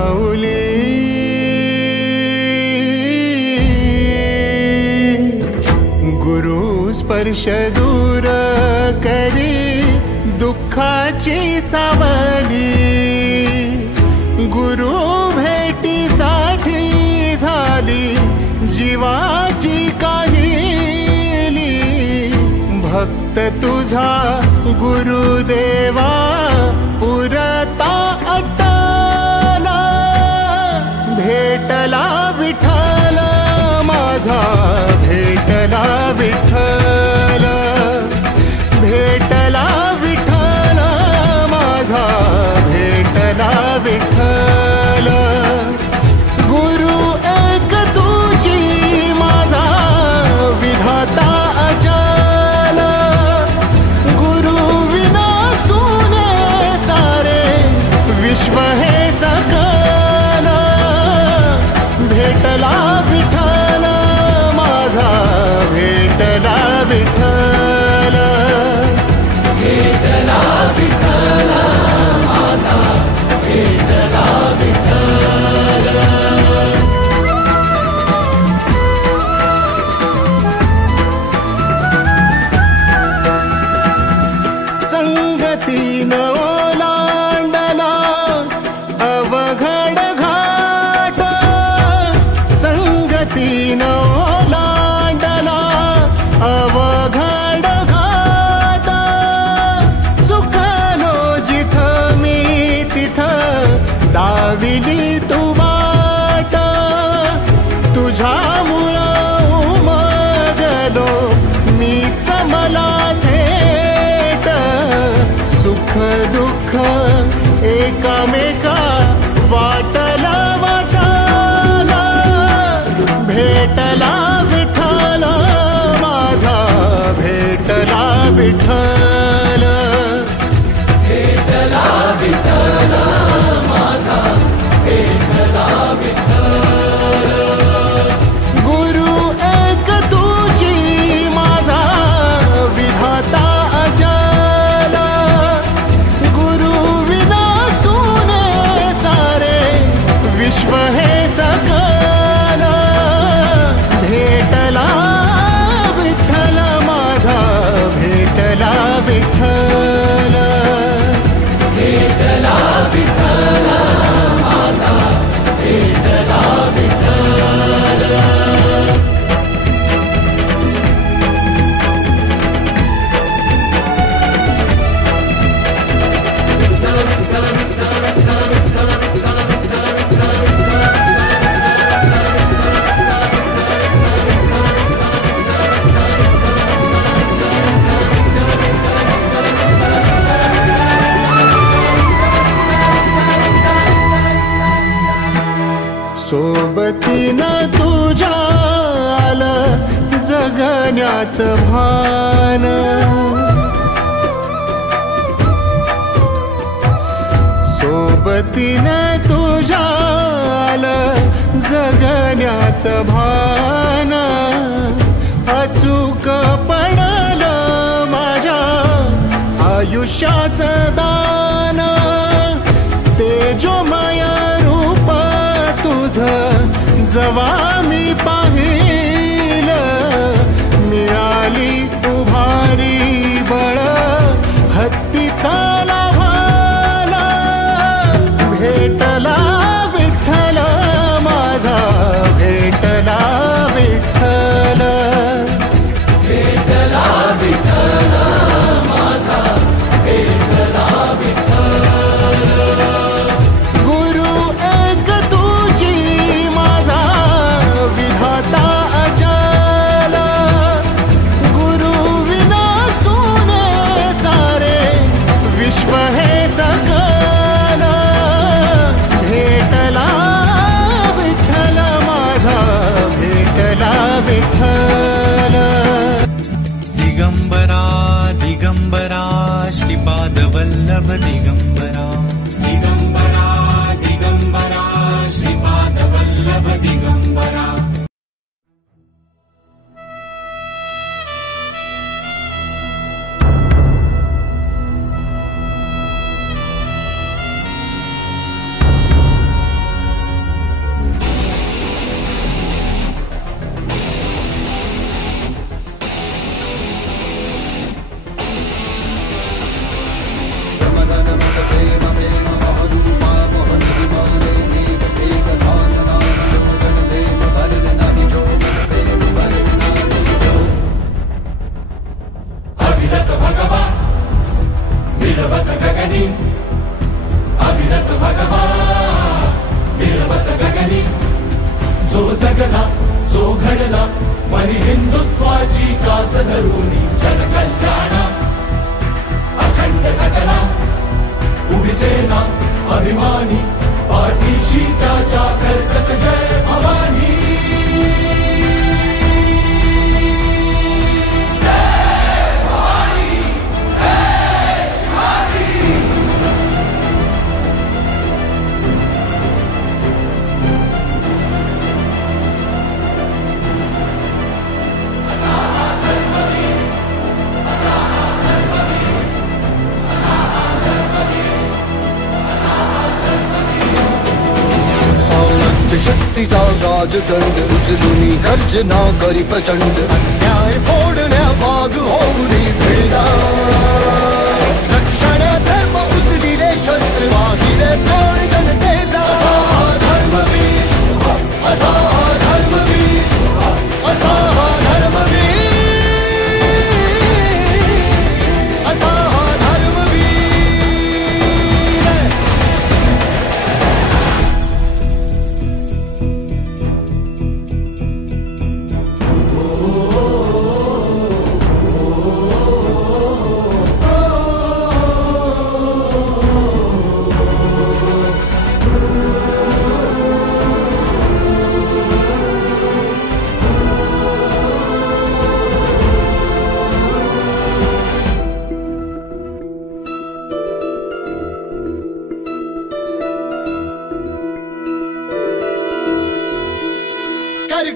माऊली गुरु स्पर्श दूर करी दुःखाची सावली गुरु भेटीसाठी झाली जीवाची काहिली भक्त तुझा गुरुदेवा पुरता अटला भेटला विठ्ठल माझा भेटला विठ्ठल भेटला विठ्ठल माझा भेटला विठ्ठल गुरु एक तुझी माझा विधाता अचल गुरु विना सुने सारे विश्व हे सकल भेटला विठ्ठल माझा भेटला विठ्ठल भेटला विठ्ठल माझा भेटला विठ्ठल संगतीन ओलांडला अवघड घाट संगतीन ओलांडला अवघड घाट चुकलो जिथं मी तिथं दाविली तू वाट तुझ्यामुळं उमगलो मीच मला थेट सुख दुःख एकामेका वाटला वाटला भेटला विठ्ठल माझा भेटला विठ्ठल भेटला विठ्ठल माझा भेटला विठ्ठल गुरु एक तुझी माझा विधाता अचल गुरु विना सुने सारे विश्व हे सकल भेटला विठ्ठल माझा भेटला विठ्ठल भेटला विठ्ठल माझा भेटला विठ्ठल सोबतीनं तुझ्या आलं जगण्याचं भान सोबतीनं तुझ्या आलं जगण्याचं भान अचूक पडलं माझ्या आयुष्याचं दान तेजोमय रूप तुझं जवा मी पाहिलं मिळाली उभारी बळ हत्तीचा लाभाला भेटला विठ्ठल माझा भेटला विठ्ठल भेटला विठ्ठल माझा भेटला विठ्ठल गुरु एक तुझी माझा विधाता अचल गुरु विना सुने सारे विश्व हे सकल भेटला विठ्ठल माझा भेटला विठ्ठल दिगंबरा दिगंबरा श्रीपाद वल्लभ दिगंबरा दिगंबरा दिगंबरा श्रीपाद वल्लभ दिगंबरा दुष्ट शक्तीचा राजदंड उचलून गर्जना करी प्रचंड अन्याय फोडण्या वाघ होऊनी भिडा रक्षण धर्म उचलिले शस्त्र वाहिले प्राण जनतेला धर्मवीर असा धर्मवीर असा धर्मवीर असा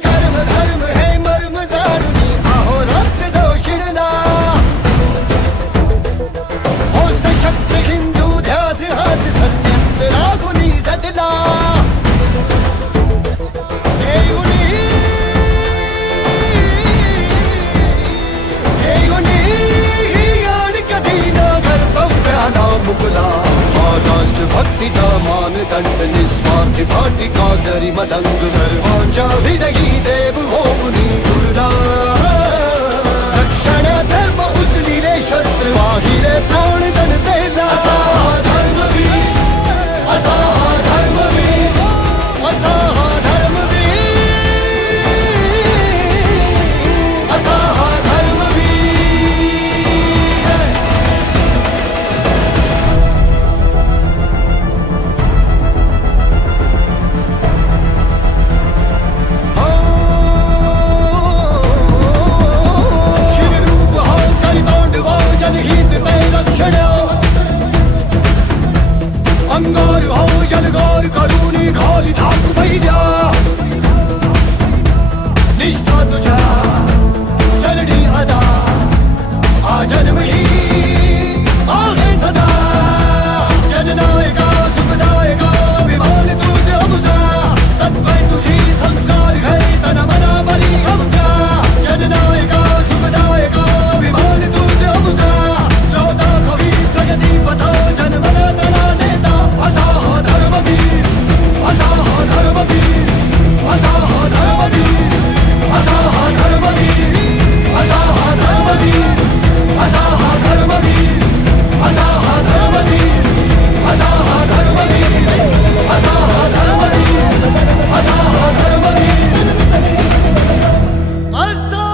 कर्म धर्म हे मर्म जाणून आहो रात्र जोशिणला हो सशक्त हिंदू ध्यास हाच सत्यस्त रागुनी झटला आणि कधी ना कर्तव्याला मुकला हा राष्ट्रभक्तीचा मानदंड निस्वार्थी भाटिका जरी मदंग सर्वांच्या हृदयी देव होऊनी उरला रक्षण धर्म उचलिले शस्त्र वाहिले प्राण जनतेला असा धर्मवीर असा धर्मवीर असा धर्मवीर असा अंगार हो यलगार करूनी खाली धाक बैद्या निष्ठा तुझ्या चलनी अदा आ जन्म ही आहे सदा जननायका सुखदायका अभिमान तुझे आमचा तत्वय तुझी संस्कार घे तन मना बरी आमच्या जननायका सुखदायका अभिमान तुझे आमचा चौदा कवी प्रगती पथा जनमना तला नेता असा धर्मवीर असा धर्मवीर असा धर्मवीर असा धर्मवीर असा धर्मवीर असा धर्मवीर असा धर्मवीर असा धर्मवीर असा धर्मवीर असा धर्मवीर असा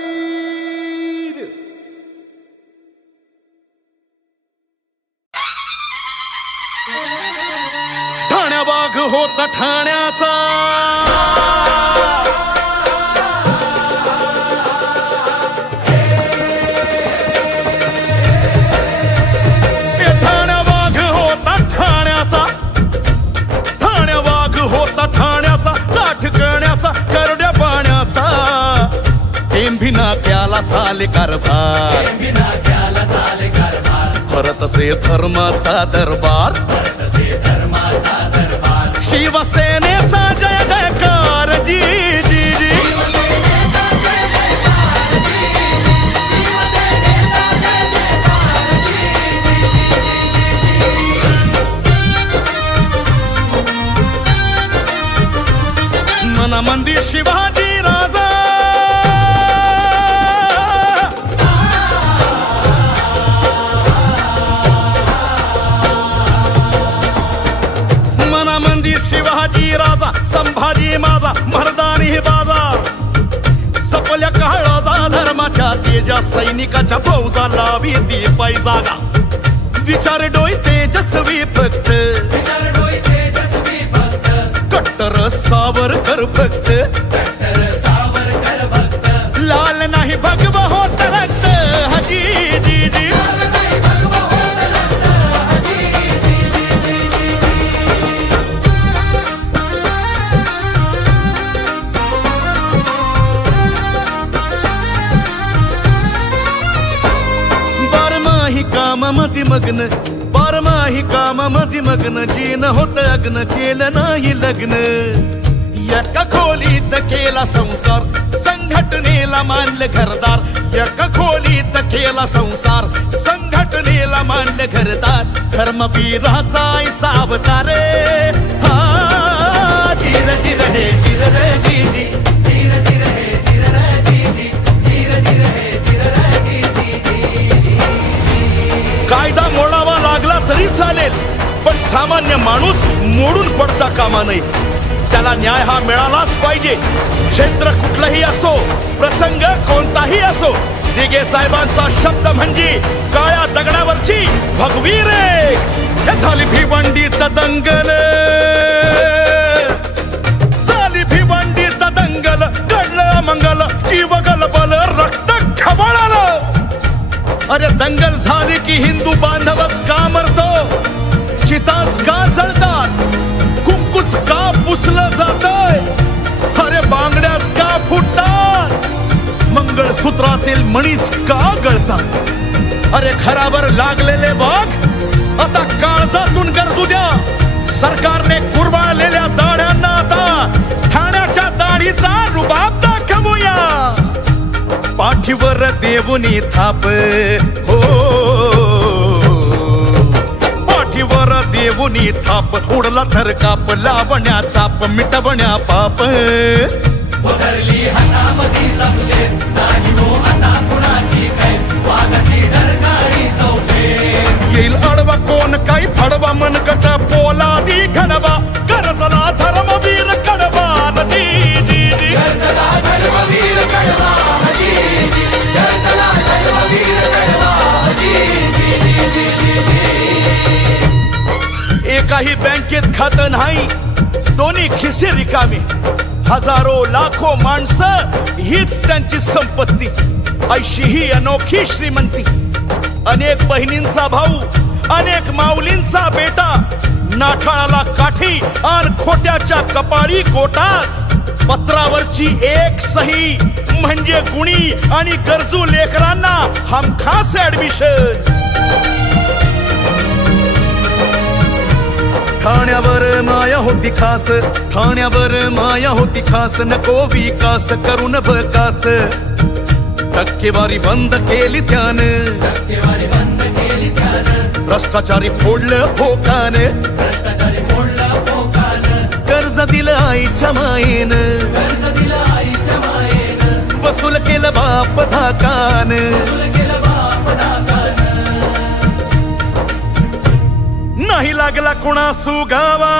धर्मवीर. ठाण्या वाघ होता ठाण्याचा ठाण्या वाघ होता ठाण्याचा ठाण्या वाघ होता ठाण्याचा लाठ करण्याचा करड्या पाण्याचा टेंभिना त्याला चाले कारभार भरत से धर्माचा दरबार शिवसेनेचा जय जयकार जी जी जी मना मंदिर शिवाजी राजा शिवाजी राजा संभाजी माझा मर्दानी बाजा सपल्या काळाचा धर्माच्या तेजा सैनिकाच्या फौजा लावी ती पैजागा विचार डोई तेजस्वी भक्त कट्टर सावरकर भक्त लाल नाही भगवा होत रक्त हजी जी जी कामामध्ये मग्न बारमाही काम कामामध्ये मग्न जीन होत अग्न केलं नाही लग्न एका खोलीत केला संसार संघटनेला मानलं घरदार एका खोलीत केला संसार संघटनेला मानलं घरदार धर्मवीराचा ऐसा अवतार हा जिर जिर हे जिर रे जी जी जिर जिर हे जिर रे जी जी जिर जिर हे जिर रे जी जी कायदा मोडावा लागला तरी चालेल पण सामान्य माणूस मोडून पडता कामा नये त्याला न्याय हा मिळालाच पाहिजे क्षेत्र कुठलंही असो प्रसंग कोणताही असो दिघे साहेबांचा शब्द म्हणजे काळ्या दगडावरची भगवी रेख झाली भिवंडीत दंगल झाली भिवंडीत दंगल घडलं मंगल जीव गलबल रक्त खवळलं अरे दंगल झाली की हिंदू बांधवच का मरतो चिताच का जळतात कुंकूच का पुसलं जातंय अरे बांगड्याच का फुटतात मंगळसूत्रातील मणीच का गळतात अरे घरावर लागलेले वाघ आता काळजातून गरजू द्या सरकारने कुरवाळलेल्या दाढ्यांना आता ठाण्याच्या दाढीचा रुबाब दाखवूया पाठीवर देवुनी थाप हो वर देवुनी थाप उडला थर काप लावण्या चाप मिटवण्या पाप उधरली हातामध्ये समशेर नाही हो आता कुणाची काय वाघाची डरकाळी चौफेर येईल अडवा कोण काही फडवा मनकट पोलादी घडवा गरजला धर्मवीर कडवा जी जी जी गरजला धर्मवीर कडवा जी जी गरजला धर्मवीर कडवा जी जी जी जी एकाही बँकेत खातं नाही दोन्ही खिसे रिकामे हजारो लाखो माणसं हीच त्यांची संपत्ती ऐशी ही अनोखी श्रीमंती अनेक बहिणींचा भाऊ अनेक माऊलींचा बेटा नाठाळाला काठी आणि खोट्याच्या कपाळी गोटाच पत्रावरची एक सही म्हणजे गुणी आणि गरजू लेकरांना हमखास ऍडमिशन ठाण्यावर माया होती खास ठाण्यावर माया होती खास नको विकास करून बकास टक्केवारी बंद केली त्यानं टक्केवारी बंद केली त्यानं भ्रष्टाचारी फोडलं भोकान भ्रष्टाचारी फोडलं भोकान कर्ज दिलं आईच्या मायेनं कर्ज दिलं आईच्या मायेनं वसूल केलं बाप धाकान वसूल केलं बाप धाकान नाही लागला कुणा सुगावा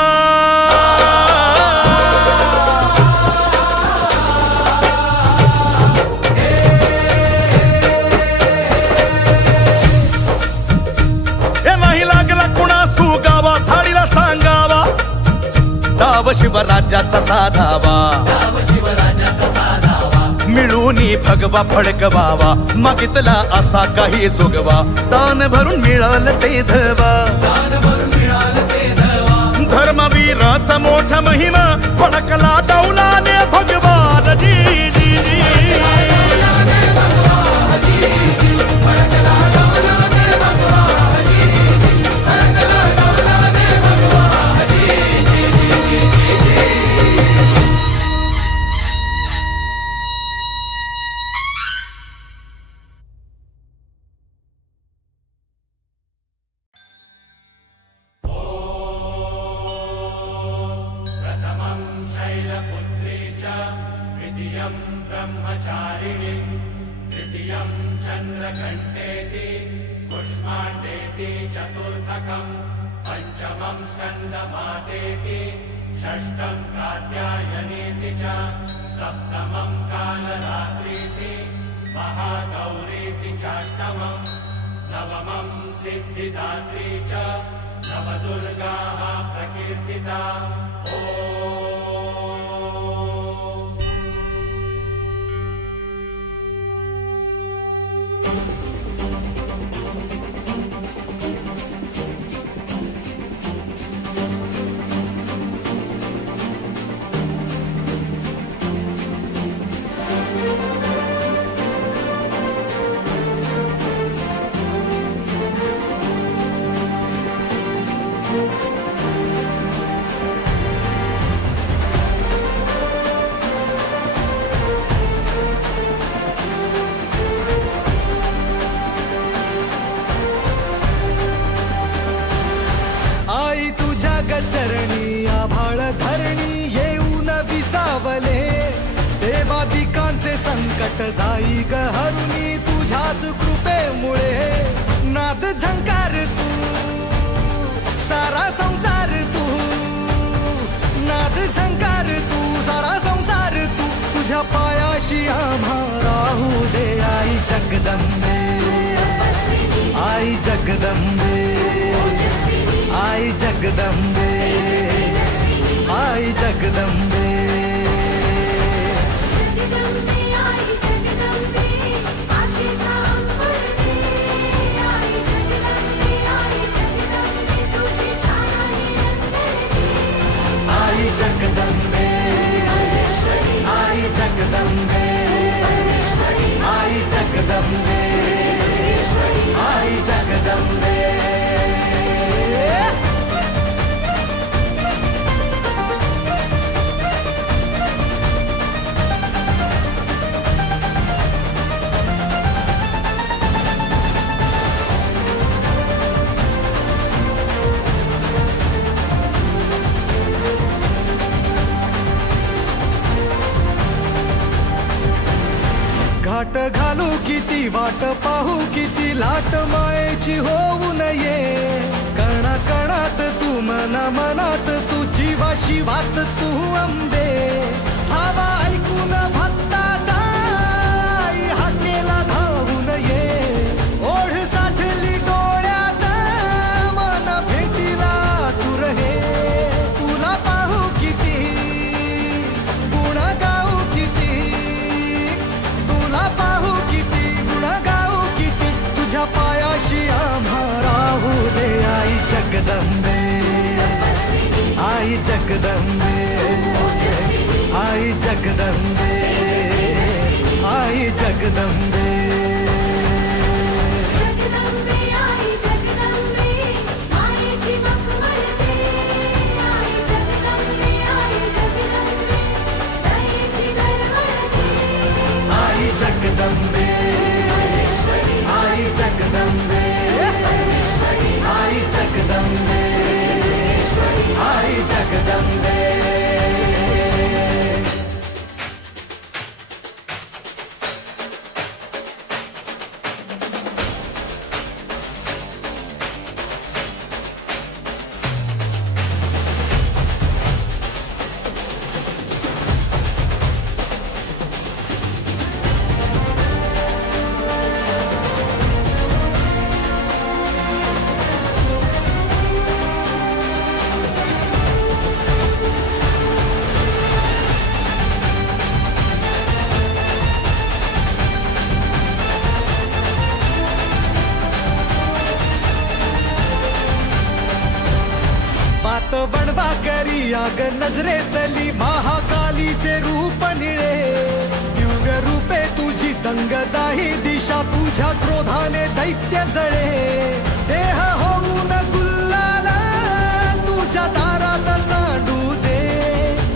नाही लागला कुणा सुगावा थाळीला सांगावा डाव शिवराज्याचा साधावा डाव शिवराज्याचा साधावा मिळूनी भगवा फडकवावा मागितला असा काही जोगवा दान भरून मिळालं ते धवा दान भरून मिळालं ते धवा धर्मवीराचा मोठा महिमा फडकला डौलाने भगवान जी जी जी ब्रह्मचारिणीं तृतीयं चन्द्रघण्टेति कुष्माण्डेति चतुर्थकं पञ्चमं स्कन्दमातेति षष्ठं कात्यायनीति च सप्तमं कालरात्रीति महागौरीति चाष्टमं नवमं सिद्धिदात्री च नवदुर्गाः प्रकीर्तिता आई तुझ्या गचरणी आभाळ धरणी येऊन विसावले, देवादिकांचे संकट जाई ग हरुणी तुझ्याच कृपेमुळे. नाद झंकार तू सारा संसार तू, नाद झंकार तू सारा संसार तू, तुझ्या पायाशी आम्हा राहू दे. आई जगदंबे, आई जगदंबे, आई जगदंबे, आई जगदंबे. आई जगदंबे, आई जगदंबे, आई जगदंबे, आई जगदंबे. घाट घालू किती वाट पाहू किती लाट मायेची होऊ नये. कणा कणात तू मना मनात तू जीवा शिवात तू अंबे. भावा ऐकून भक्ताचा आई हाकेला धावून ये. ओढ साठली डोळ्यात मन भेटीला तू रहे. तुला पाहू किती गुण गाऊ किती, तुला पाहू किती गुण गाऊ किती, तुझ्या पायाशी आम्हा राहू दे. आई जगदंबे, आई जगदंबे, आई जगदंबे, आई जगदंबे. आई जगदंबे, आई जगदंबे, आई जगदंबे, आई जगदंबे. बात बनवा करी आग नजरेतली महाकालीचे रूप निळे. दिव्य रूपे तुझी दंगदाही दिशा, तुझ्या क्रोधाने दैत्य जळे. देह होऊन गुल्लाल तुझ्या दारात सांडू दे.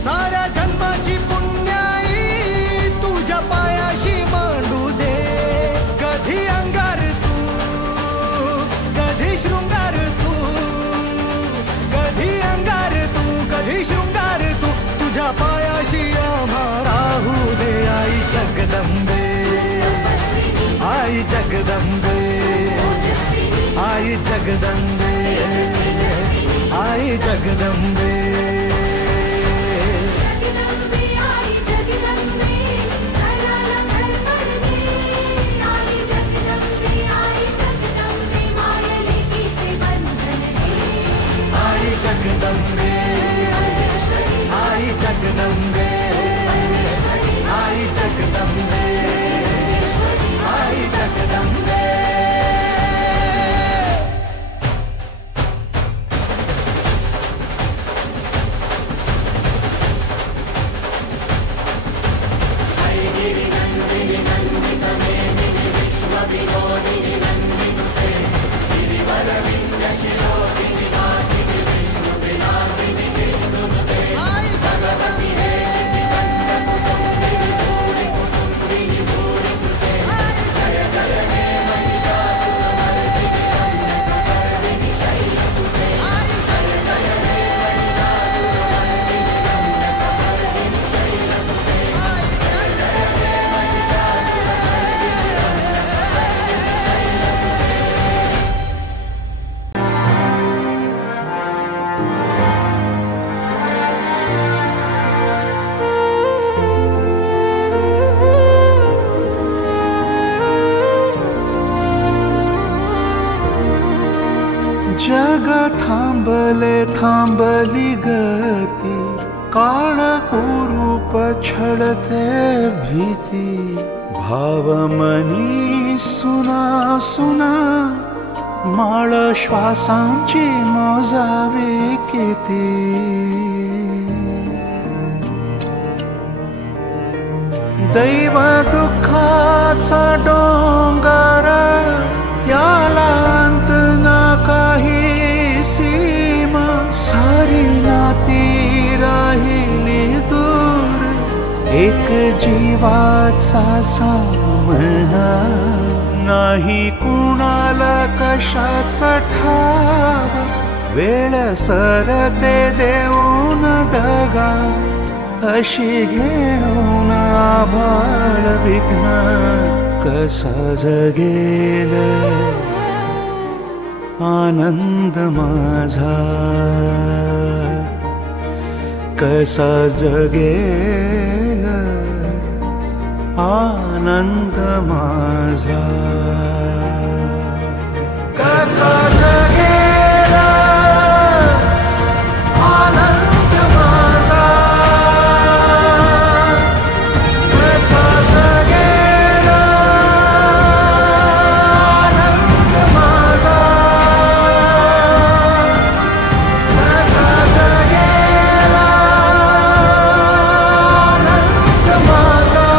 साऱ्या जन्माची पुण्याई तुझ्या पायाशी मांडू दे. कधी अंगार तू कधी शृंगार तू, कधी अंगार तू कधी शृंगार तू, तुझ्या पायाशी आम्हा राहू दे. आई जगदंबे, आई जगदंबे, आई जगदंबे, आई जगदंबे. आई जगदंबे, आई जगदंबे, आई जगदंबे, आई जगदंबे. थांबले थांबली गती, काळ कुरूप छळते भीती, भावमनी सुना सुना, माळ श्वासांची मोजावी किती. दैव दुःखाचा डोंगर, त्याला अंत ना काही सीमा, सारी नाती राहिली दूर, एक जीवाचा सामना, नाही कुणाला कशाचा ठाव, वेळ सरते देऊन दगा, अशी घेऊन आभाळ विघ्न, कसा जगेल आनंद माझा, कसा जगेल आनंद माझा, कसा जगेल आनंद माझा, कसा जगेल आनंद माझा, कसा जगेल आनंद माझा,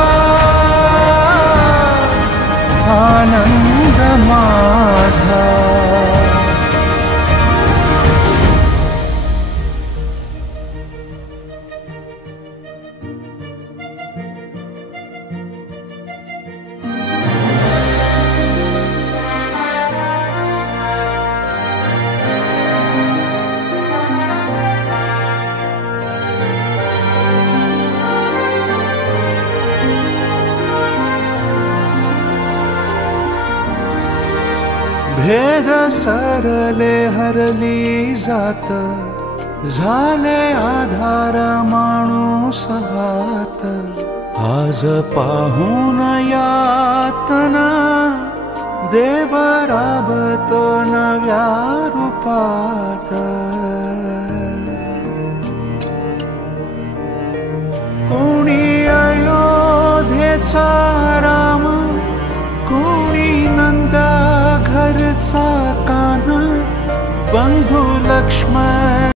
आनंद माझा. भेद सरले हरली जात, झाले आधार माणूस हात, आज पाहून यातना, देव राबतो नव्या रूपात. कोणी अयोध्येचा राम, कोणी नंदा घरचा कान्हा, बंधू लक्ष्मण